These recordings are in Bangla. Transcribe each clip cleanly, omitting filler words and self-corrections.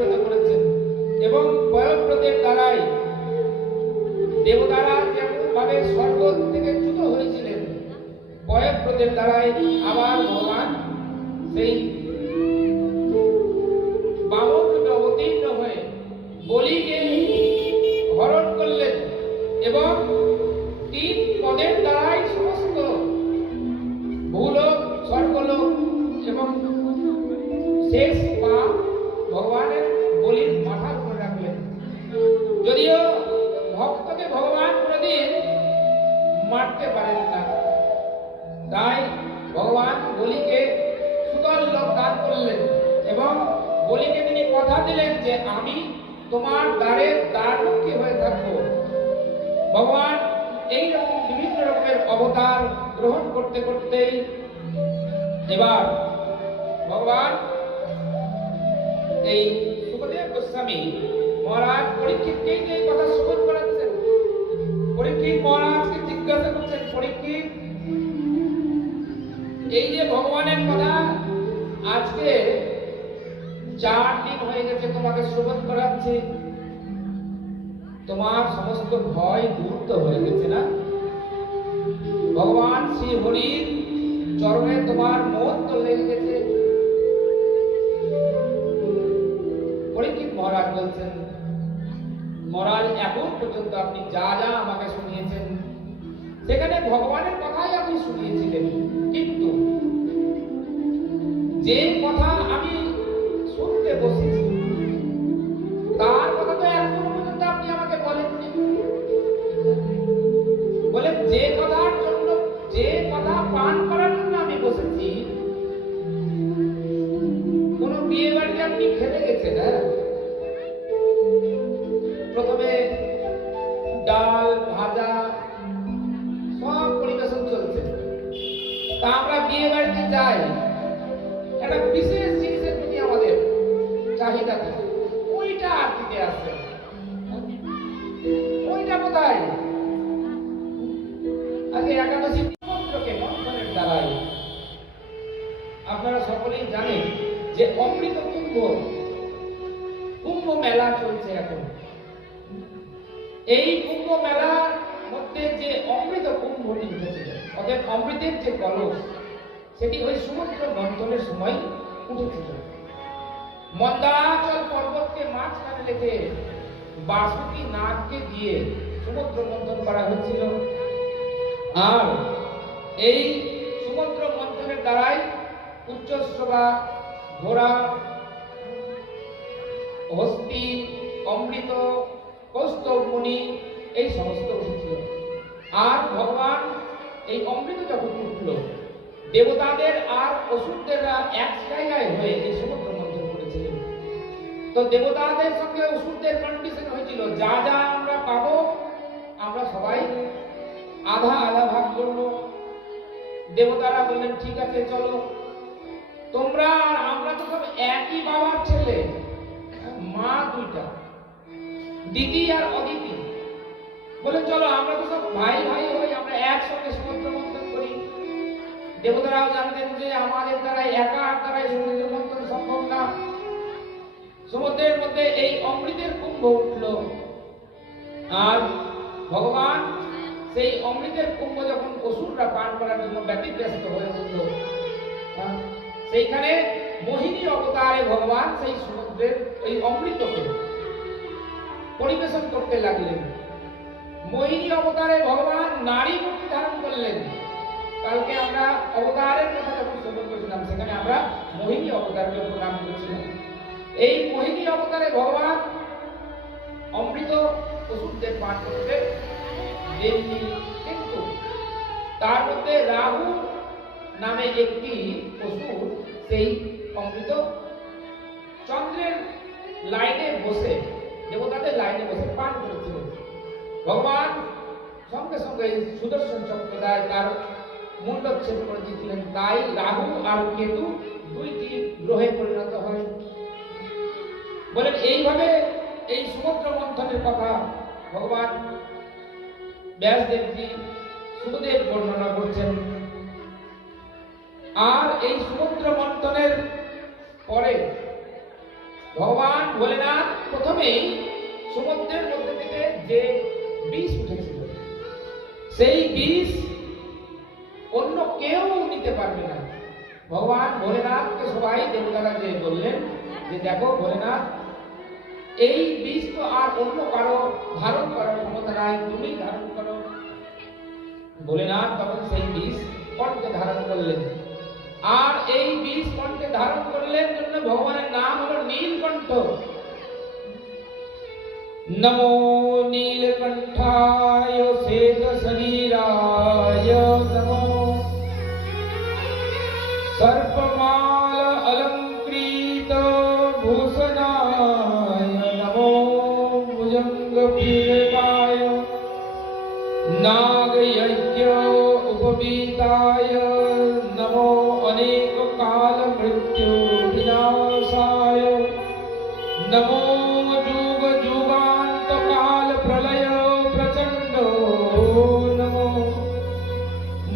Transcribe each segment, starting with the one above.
পয়ঃব্রত করেছেন এবং পয়ঃব্রতের দ্বারাই দেবতারা যেমন ভাবে স্বর্গ থেকে চ্যুত হয়েছিলেন, পয়ঃব্রতের দ্বারাই আবার ভগবান সেই বামন রূপে অবতীর্ণ হয়ে বলিকে হরণ করলেন এবং 3 পদের দ্বারাই সমস্ত ভূলোক, স্বর্গলোক এবং শেষ পা ভগবানের বলির মাথার উপর রাখলেন। যদিও ভক্তকে ভগবান কোনদিন মারতে পারেন না, তাই ভগবান বলিকে সুতল লোক দান করলেন এবং বলিকে তিনি কথা দিলেন যে আমি তোমার দ্বারের দ্বাররক্ষী হয়ে থাকবো। ভগবান এইরকম বিভিন্ন রকমের অবতার গ্রহণ করতে করতেই এবার ভগবান এই সুখদেব গোস্বামী মহারাজ পরীক্ষিতকেই এই কথা শ্রবণ করাচ্ছেন। পরীক্ষিত মহারাজকে জিজ্ঞাসা করছেন, পরীক্ষিত, এই যে ভগবানের কথা আজকে 4 দিন হয়ে গেছে তোমাকে শ্রবণ করাচ্ছি, তোমার সমস্ত ভয় দূর তো হয়ে গেছে না? ভগবান শ্রী হরির চরণে তোমার মন তো লেগে গেছে? পরীক্ষিত মহারাজ বলছেন, মহারাজ এখন পর্যন্ত আপনি যা যা আমাকে শুনিয়েছেন সেখানে ভগবানের কথাই আপনি শুনিয়েছিলেন, কিন্তু যে কথা আমি শুনতে বসেছি তার কথা তো এখন পর্যন্ত আপনি আমাকে বলেননি। বলে যে কথার জন্য, যে কথা পান করার জন্য আমি বসেছি, কোন বিয়ে বাড়িতে আপনি খেতে গেছেন? প্রথমে ডাল ভাজা সব পরিবেশন চলছে, তা আমরা বিয়ে বাড়িতে যাই, একটা বিশেষ জিনিসের প্রতি আমাদের চাহিদা থাকে, ওইটা আর দিতে আসছে, ওইটা কোথায়? আগে একাদশী মন্ত্রকে মন্থনের দ্বারাই আপনারা সকলেই জানেন যে অমৃত কুম্ভ মেলা চলছে এখন। এই কুম্ভ মেলার মধ্যে যে অমৃত কুম্ভটি উঠেছিল, অর্থাৎ অমৃতের যে কলস, সেটি ওই সমুদ্র মন্থনের সময় উঠেছিল। মন্দারাচল পর্বতকে মাঝখানে রেখে বাসুকি নাগকে দিয়ে সমুদ্র মন্থন করা হয়েছিল। আর এই সমুদ্র মন্থনের দ্বারাই উচ্চশ্রবা, ঘোড়া, হস্তি, অমৃত, কৌস্তবমণি এই সমস্ত উঠেছিল। আর ভগবান এই অমৃত যখন উঠল, দেবতাদের আর অসুরদেররা এক জায়গায় হয়ে এই সমুদ্র মন্থন করেছিলেন। তো দেবতাদের সঙ্গে অসুরদের কন্ডিশন হয়েছিল, যা যা আমরা পাবো আমরা সবাই আধা আধা ভাগ করবো। দেবতারা বললেন ঠিক আছে চলো, তোমরা আর আমরা তো সব একই বাবার ছেলে, মা 2টা, দিদি আর অদিতি, বলে চলো আমরা তো সব ভাই ভাই হই, আমরা একসঙ্গে সমুদ্র মন্থন করি। দেবতারাও জানতেন যে আমাদের দ্বারা একার দ্বারাই সমুদ্র মন্থন সম্ভব না। সমুদ্রের মধ্যে এই অমৃতের কুম্ভ উঠল, আর ভগবান সেই অমৃতের কুম্ভ যখন অসুররা পান করার জন্য ব্যতিব্যস্ত হয়ে উঠল, সেইখানে মোহিনী অবতারে ভগবান সেই সমুদ্রের এই অমৃতকে পরিবেশন করতে লাগলেন। মোহিনী অবতারে ভগবান নারী মূর্তি ধারণ করলেন। কালকে আমরা অবতারের কথা যখন শ্রবণ করেছিলাম, সেখানে আমরা মোহিনী অবতারকে প্রণাম করেছিলাম। এই মোহিনী অবতারে ভগবান অমৃত অসুরদের পান করতে দেননি, কিন্তু তার মধ্যে রাহু নামে একটি অসুর সেই অমৃত চন্দ্রের লাইনে বসে, দেবতাদের লাইনে বসে পান করেছিল। ভগবান সঙ্গে সঙ্গে সুদর্শন চক্রদায় তার মুন্ডচ্ছেদ করে দিয়েছিলেন। তাই রাহু আর কেতু 2টি গ্রহে পরিণত হয়। বলেন এইভাবে এই সমুদ্র মন্থনের কথা ভগবান ব্যাসদেবজি সুখদেব বর্ণনা করছেন। আর এই সমুদ্র মন্থনের পরে ভগবান ভোলেনাথ প্রথমেই সমুদ্রের মধ্যে থেকে যে বিষ উঠেছিল সেই বিষ অন্য কেউ নিতে পারবে না। ভগবান ভোলেনাথকে সবাই দেবতারা যে বললেন যে দেখো ভোলেনাথ, এই বিষ তো আর অন্য কারো ধারণ করার ক্ষমতা নাই, তুমি ধারণ করো। ভোলেনাথ তখন সেই বিষ কণ্ঠে ধারণ করলেন, আর এই বিষ কণ্ঠে ধারণ করলেন জন্য ভগবানের নাম হলো নীলকণ্ঠ। নমো নীলকণ্ঠায় শ্বেত শরীরায় নমো सर्पमाल अलंकृत भूषणाय नमो भुजंगपीडकाय नागयज्ञ उपवीताय नमो अनेक काल मृत्यु विनाशाय नमो जुग जुगांत काल प्रलय प्रचंड नमो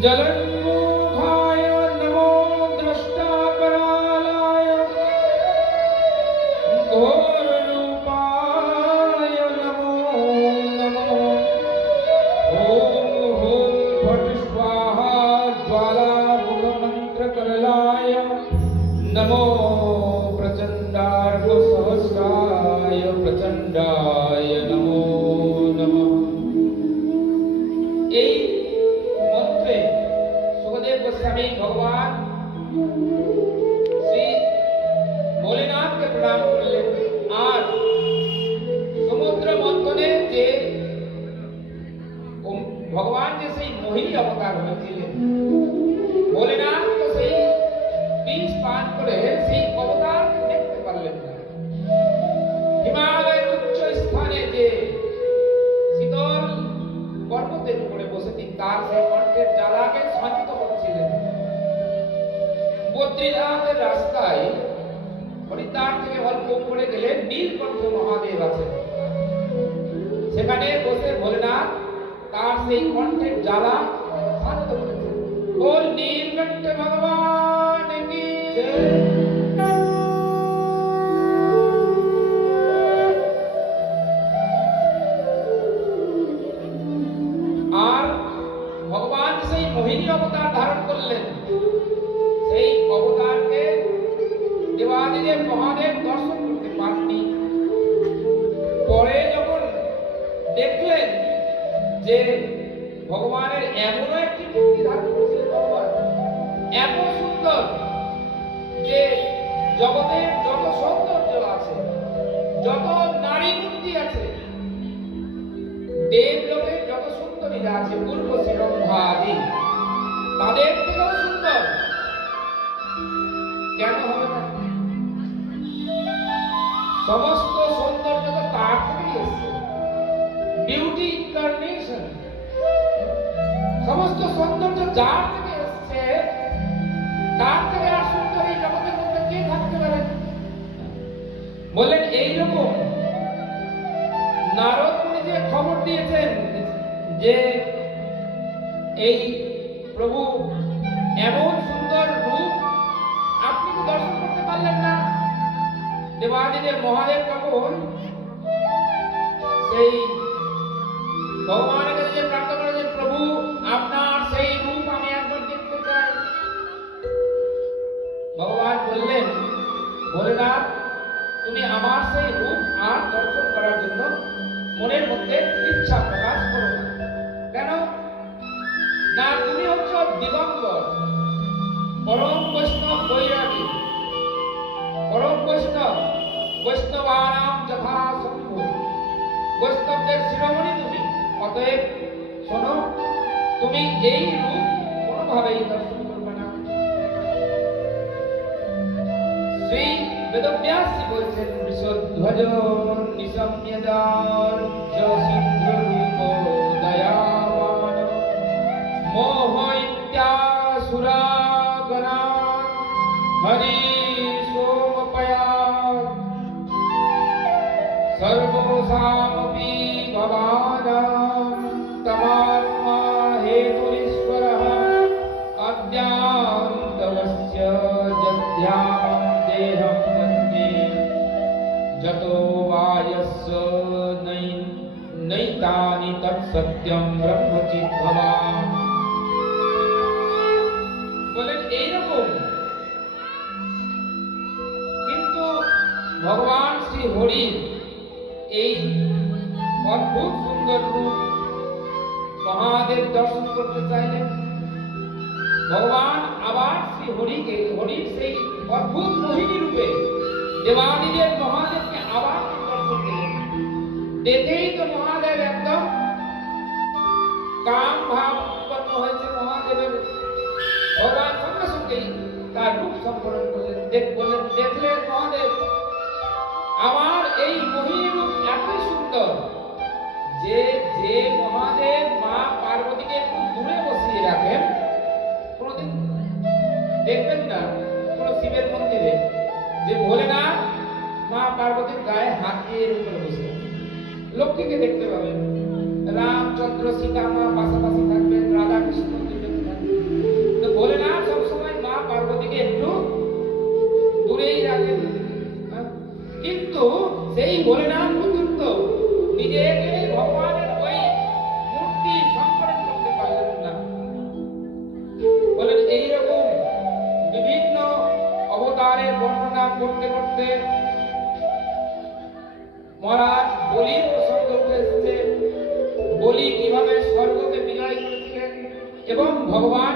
जलन्मुखाय नमो द्रष्टाकरालाय घोर रूपाय नमो नमो ओम ओम फट स्वाहा ज्वाला मुख मंत्र करलाय नमो प्रचंडार्घ सहस्राय प्रचंडाय नमो नमः। এই মন্ত্রে সুখদেব গোস্বামী ভগবান শ্রী ভোলেনাথকে প্রণাম করলেন, আর সমুদ্র মন্থনে যে ভগবান যে সেই মোহিনী অবতার হয়েছিলেন, ভোলেনাথ তো সেই বিষ পান করে সেই অবতারকে দেখতে পারলেন না। হিমালয়ের উচ্চ স্থানে যে শীতল পর্বতের উপরে বসে তিনি তার সেই কণ্ঠের জ্বালাকে শান্ত করছিলেন। বদ্রীনাথের রাস্তায় হরিদ্বার থেকে অল্প উপরে গেলে নীলকণ্ঠ মহাদেব আছেন, সেখানে বসে ভোলেনাথ তার সেই কণ্ঠের জ্বালা শান্ত করেছেন। बोल नीलकंठ भगवान की जय। আর ভগবান সেই মোহিনী অবতার ধারণ করলেন, সেই অবতারকে দেবাদিদেব মহাদেব দর্শন করতে পারেননি। পরে যখন দেখলেন যে ভগবানের এমন একটি মূর্তি ধারণ করেছিলেন, ভগবান এত সুন্দর যে জগতের যত সৌন্দর্য আছে, যত নারী মূর্তি আছে, দেবলোকের যত সুন্দরীরা আছে, উর্বশী রম্ভাদি, তাদের থেকেও সুন্দর কেন হবে না? সমস্ত সৌন্দর্য তো তার থেকেই এসছে, বিউটি ইনকারনেশন। সমস্ত সৌন্দর্য যার থেকে এসছে, তার থেকে আর সুন্দর এই জগতের মধ্যে কে থাকতে পারে? বললেন এইরকম নারদ মুনি যে খবর দিয়েছেন যে এই প্রভু এমন সুন্দর রূপ আপনি তো দর্শন করতে পারলেন না। দেবাদিদেব মহাদেব তখন সেই ভগবানের কাছে প্রার্থনা করে যে প্রভু আপনার সেই রূপ আমি একবার দেখতে চাই। ভগবান বললেন, ভোলেনাথ তুমি আমার সেই রূপ আর দর্শন করার জন্য মনের মধ্যে ইচ্ছা প্রকাশ করো না। কেন না? তুমি হচ্ছ দিগম্বর, পরম বৈষ্ণব বৈরাগী, পরম বৈষ্ণব, বৈষ্ণবানাম যথা শম্ভু, বৈষ্ণবদের শিরোমণি তুমি। অতএব শোনো, তুমি এই রূপ কোনোভাবেই দর্শন করবে না। শ্রী বেদব্যাসজি বলছেন, বৃষধ্বজ নিশম্যদার সিন্ধু রূপ দয়াবান মোহইত্যাসুরাগণা হরি সোমপয়া সর্বসামপি ভবানাং তমাত্মা হেতুরীশ্বরঃ অদ্যান্তবস্য যদ্ধ্যানং দেহং বন্দে যতো বায়স্য নৈতানি তৎসত্যম ব্রহ্মচিৎ ভবান। বলেন এইরকম কিন্তু ভগবান শ্রী হরির এই অদ্ভুত সুন্দর রূপ মহাদেব দর্শন করতে চাইলেন। ভগবান আবার শ্রী হরির সেই অদ্ভুত মোহিনী রূপে দেবাদিদেব মহাদেবকে আবার দর্শন দিলেন। দেখেই তো মহাদেব একদম কাম ভাব উৎপন্ন হয়েছে মহাদেবের। ভগবান সঙ্গে সঙ্গেই তার রূপ সম্বরণ করলেন। দেখলেন মহাদেব আমার এই মোহিনী রূপ এত সুন্দর যে মহাদেব মা পার্বতীকে একটু দূরে বসিয়ে রাখেন, কোনদিন দেখবেন না কোন শিবের মন্দিরে যে ভোলেনাথ মা পার্বতীর গায়ে হাত দিয়ে এর উপরে বসে লক্ষ্মীকে দেখতে পাবেন, রামচন্দ্র সীতা মা পাশাপাশি থাকবেন, রাধা কৃষ্ণ থাকবেন। তো ভোলেনাথ সবসময় মা পার্বতীকে একটু দূরেই রাখেন। কিন্তু সেই ভোলেনাথ পর্যন্ত নিজেকে ভগবানের ওই মূর্তি সংকলন করতে পারলেন না। বলেন এইরকম বিভিন্ন অবতারের বর্ণনা করতে করতে মহারাজ বলির প্রসঙ্গ উঠে এসেছে। বলি কিভাবে স্বর্গকে বিজয় করেছিলেন এবং ভগবান